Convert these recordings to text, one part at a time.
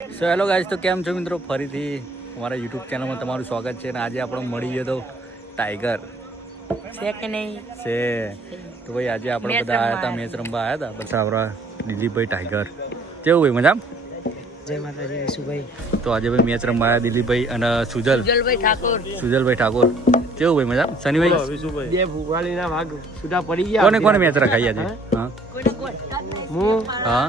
So hello guys, તો કેમ છો મિત્રો? ફરીથી અમારા યુટ્યુબ ચેનલમાં તમારું સ્વાગત છે. અને આજે આપણે મળી ગયો તો ટાઈગર છે કે નહીં છે. તો ભાઈ આજે આપણે બધા આવ્યા હતા, મેચ રમવા આવ્યા હતા બધા આપણા દિલીપભાઈ ટાઈગર. કેવું ભાઈ, મજામ? જય માતાજી વિશુભાઈ. તો આજે ભાઈ મેચ રમવા આવ્યા દિલીપભાઈ અને સુજલભાઈ ઠાકોર. કેવું ભાઈ, મજામ? શનિભાઈ વિશુભાઈ બે ભૂવાલીના ભાગ સુધા પડી ગયા. કોને મેચ રખાઈ આજે? હા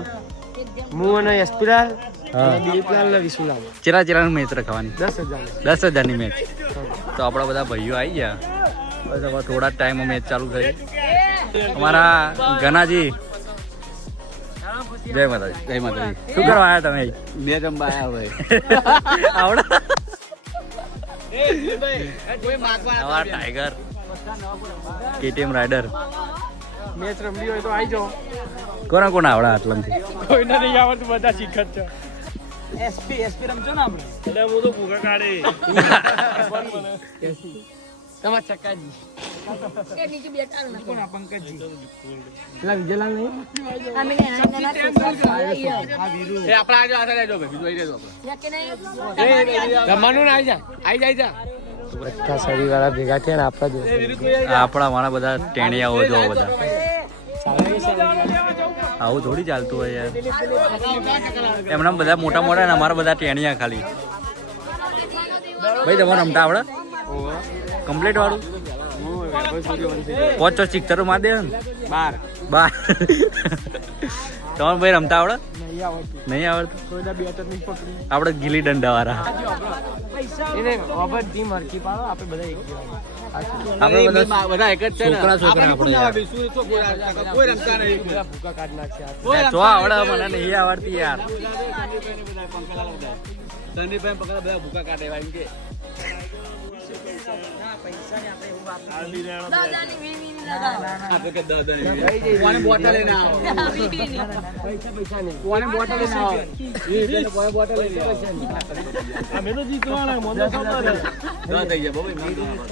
હું અને યશપિલાલ હા દિલીપલાલ ને વિશુલાલ. ચેરાની મેચ રખાવાની 10,000 10,000ની મેચ. તો આપણા બધા ભાઈઓ આવી ગયા. બસ હવે થોડા ટાઈમમાં મેચ ચાલુ થઈ. અમારા ગનાજી, જય માતાજી. શું કરવા આવ્યા તમે? મેચ રમવા આવ્યા ભાઈ. આવડે અમારા ટાઈગર KTM રાઇડર. મેચ રમવી હોય તો આવી જાઓ. કોણ આવડે આટલામાંથી? કોઈને નહીં આવડતું, બધા શીખત છે. એસપી રમજો ને આપણે. એટલે હું તો ભૂખા કાઢે. તમાર ચક્કાજી એ નીચે બેઠા ને કોણ? પંકજજી. પેલા વિજયલાલ નહીં? અમે ને નાના છોકરા એ આપડા આજો આસા લેજો ભાઈ, બીજું આવી દેજો આપણે. રમવાનું ને આવી જા. બધા શરીરવાળા ભેગા થયા ને આપણા વાળા બધા ટેણિયાઓ જો બધા. આવું થોડી ચાલતું હોય યાર. એમના બધા મોટા ને અમારા બધા ટેણિયા ખાલી. ભાઈ તમારે રમતા આવડે? કમ્પ્લીટ વાળું? પોચ ચિક્તરો માં દે ને 12. તમારે ભાઈ રમતા આવડે? નહીં આવડતું? આપડે ગીલી દંડા વાળા. બધા એક જ છે ને. છોકરા કોઈ રમતા નહીં. જો આવડે, મને નહીં આવડતી યાર. સંદીપભાઈ પકડા બધા ભૂકા કાઢે એમ કે બોટલ લઈને આવો.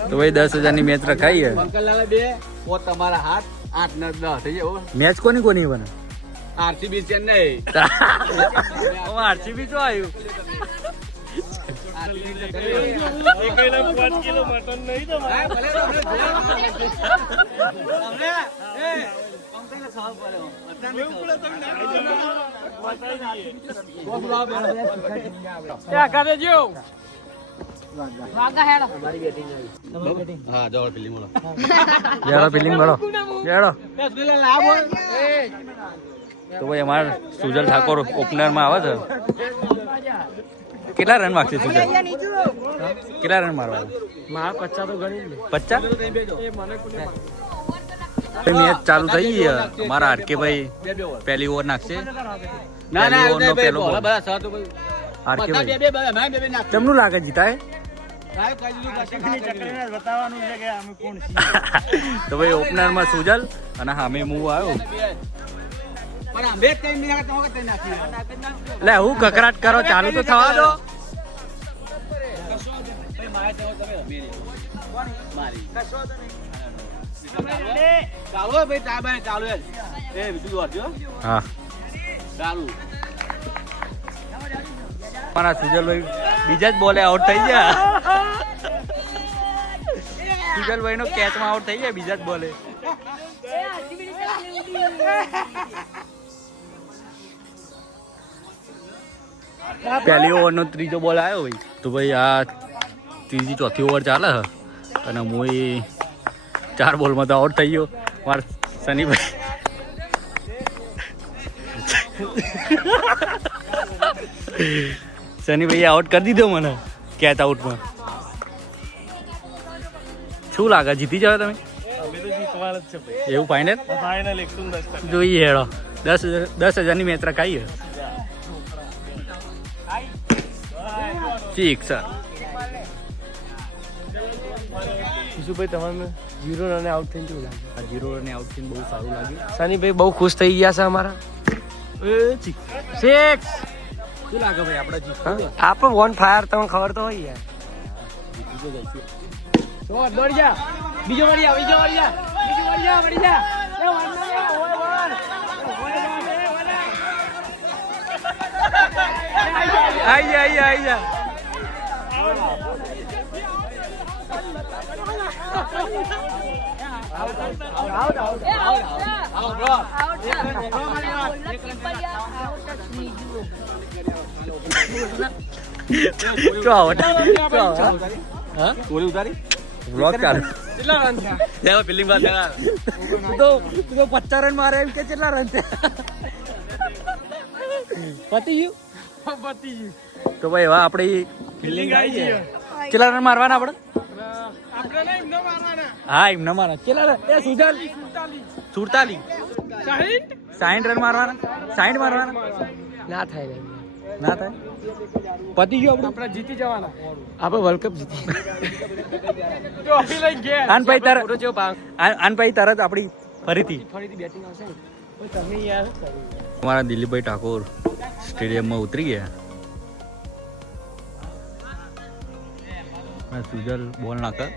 તો ભાઈ 10,000ની મેચ રખાઈ છે. બે પોત તમારા હાથ 8 ને 10 થઈ જાય. મેચ કોની બને? RCB ચેન્નઈ. RCB શું આવ્યું? હા જવળ ફિલ્મ મળો. તો ભાઈ અમારા સુજલ ઠાકોર ઓપનર માં આવે છે. કેટલા રન માગશે સુજલ? કેટલા રન મારવા? 50 તો ગણી લે. 50? મેચ ચાલુ થઈ ગઈ. અમારા RK ભાઈ પહેલી ઓવર નાખશે. RK ભાઈ કેમનું લાગે જીતાય? તો ભાઈ ઓપનર માં સુજલ અને સામે હું આવ્યો. લે હું કકરાટ કરો, ચાલુ તો થવા દો. હા મારા સુજલભાઈ બીજા જ બોલે આઉટ થઈ ગયા. સુજલભાઈ નો કેચમાં આઉટ થઈ ગયા બીજા જ બોલે. પહેલી ઓવર નો ત્રીજો બોલ આવ્યો ભાઈ. તો ભાઈ આ ત્રીજી ચોથી ઓવર ચાલે છે અને હું 4 બોલમાં તો આઉટ થઈ ગયો. મારા શનિભાઈ આઉટ કરી દીધો મને કેચ આઉટમાં. શું લાગે, જીતી જાવ તમે? એવું ફાઇનલ જોઈએ. હેડો 10,000ની મેચ રખાઈ. ઠીક સર. વિશુભાઈ તમારે 0 રને આઉટ થઈને કેવું લાગે? 0 રને આઉટ થઈને બહુ સારું લાગ્યું. સનીભાઈ બહુ ખુશ થઈ ગયા છે અમારા. 6 શું લાગે ભાઈ આપણે જીતશું? આપણે ઓન ફાયર, તમને ખબર તો હોય યાર. બીજો વળી જા. આઈ જા શું આવટ હા ગોળી ઉતારી બ્લોક ચાલુ કેટલા રન થયા? લેવા ફિલ્ડિંગ બાદ તો 50 રન મારે એમ કે કેટલા રન થયા પતી ગયું પતી ગયું. તો ભાઈ હવે આપણી ફિલ્ડિંગ આવી છે કેટલા રન મારવાના આપણે આપણે નહીં એમને મારવાના. હા એમ ના મારા કેટલા રન એ સુજલ 47 60 રન મારવાના 60 મારવાના ના થાય ને. ના થાય પતી ગયું આપણું આપણે જીતી જવાના. આપણે વર્લ્ડ કપ જીતી. તો અભી લઈ ગયા. આન ભાઈ તરત પૂરો જેવો ભાગ. આન ભાઈ તરત આપણી ફરીથી ફરીથી બેટિંગ આવશે ને. ઓય તમે યાર અમારા દિલીપભાઈ ઠાકોર સ્ટેડિયમમાં ઉતરી ગયા અને સુજલ બોલ નાખે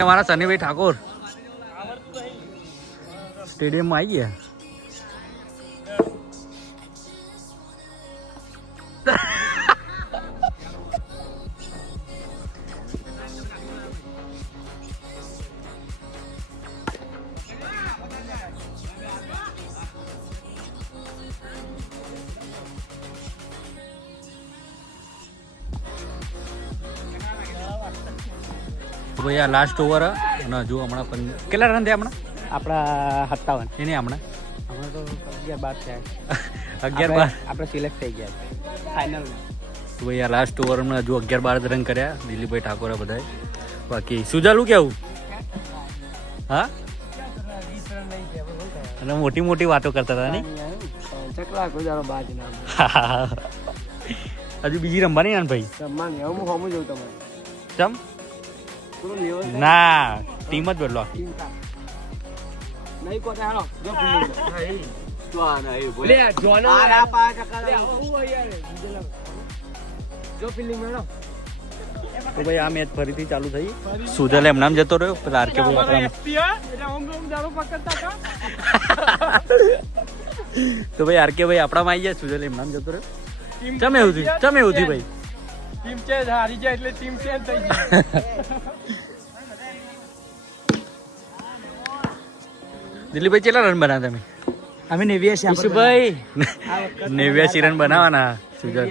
हमारा सनी भाई ठाकुर स्टेडियम में आई है ભાઈ આ લાસ્ટ ઓવર અને જો હમણાં કેટલા રન થયા હમણાં આપણા 57. એને હમણાં હમણાં તો 11-12 થયા. 11-12 આપણે સિલેક્ટ થઈ ગયા ફાઇનલ. તો ભાઈ આ લાસ્ટ ઓવરમાં જો 11-12 રન કર્યા દિલીપભાઈ ઠાકોરે બધાએ બાકી સુજાલું કેવું હા અને મોટી મોટી વાતો કરતા હતા નહીં ચકલા કોઈ દાડો બાજ ના. હજુ બીજી રમવાની ને ભાઈ રમવાની હવે હું હમું જઉં તમારે. ચમ થોડું લેવલ ના ટીમ જ બદલો આખી નહીં કોને હાલો જો ફિલ્ડિંગ. તો આ ના એ બોલે લે જોનો આ ના પા ચક્કર લે હું યાર જો ફિલ્ડિંગ મેળો. તો ભાઈ આ મેચ ફરીથી ચાલુ થઈ સુજલ એમ નામ જતો રહ્યો પેલા આરકે ભાઈ આપણા તો ભાઈ આરકે ભાઈ આપણામાં આવી જાય સુજલ એમ નામ જતો રહ્યો ચમ એવું થયું ભાઈ ટીમ ચેન્જ હારી જાય એટલે ટીમ ચેન્જ થઈ ગઈ. દિલીપભાઈ કેટલા રન બનાવ્યા તમે અમે 89 ઈશુભાઈ 89 રન બનાવવાના સુજલ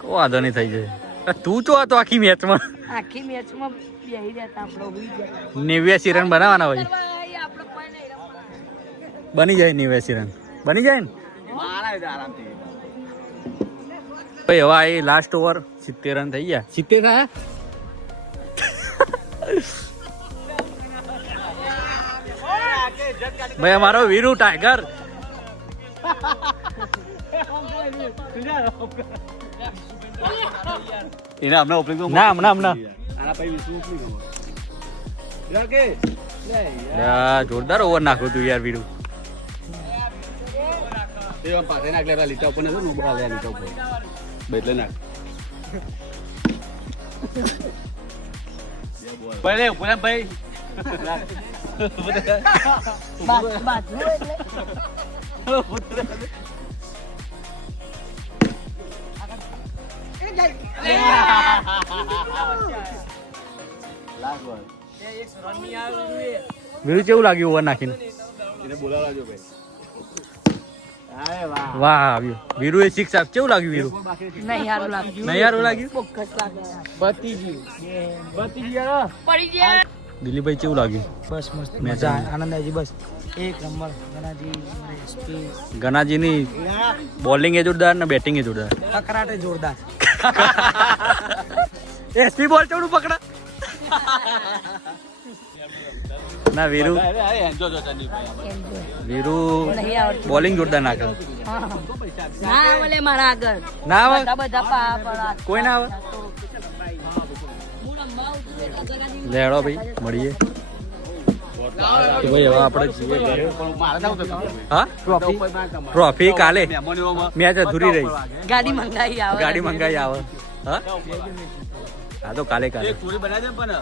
કો વાંધો નહીં થઈ જાય તું તો હતો આખી મેચમાં આખી મેચમાં બેહી રહેતા આપણો ઉઈ જાય. 89 રન બનાવવાના ભાઈ બની જાય 89 રન બની જાય ને મારા જ આરામથી ભાઈ હવે આ લાસ્ટ ઓવર 70 રન થઈ ગયા 70 થયા ભાઈ અમારો વીરુ ટાઈગર એને હમણાં ઓપનિંગ તો ના હમણાં આના પછી વિશ્વાસ નહીં ખબર કે જોરદાર ઓવર નાખ્યું તું યાર વીરુ એ પાસે નાખ લેતા લીટા ઉપર નથી ઉભા લે લીટા ઉપર એટલે નાખ ભાઈ ઉપર ભાઈ વીરુ કેવું લાગ્યું ઓવર નાખીને એને બોલાવજો ભાઈ વાહ આવ્યું વીરુ એ સિક્સ આપ કેવું લાગ્યું વીરુ નહીં હારું લાગ્યું. નહીં યાર લાગ્યું બોગસ લાગ્યું. બતી ગયું. પડી ગયા. દિલીપભાઈ કેવું લાગ્યું બસ મસ્ત મેચ મજા આનંદ આવી બસ એક નંબર ગણાજી સ્પીડ ગનાજીની બોલિંગ એ જોરદાર ને બેટિંગ એ જોરદાર કકરાટે જોરદાર એસપી બોલ ચોડું પકડા ના વીરુ વીરુ બોલિંગ જોરદાર નાખે ના ઓલે મારા આગળ ના આવે બધા પડા કોઈ ના આવે લેડો ભાઈ મળીએ તો ભાઈ હવે આપણે જઈએ ઘરે. હા ટ્રોફી કાલે મેચ અધૂરી રહી ગાડી મંગાઈ આવે ગાડી મંગાઈ આવે હા હા તો કાલે કાલે બનાવી દે પણ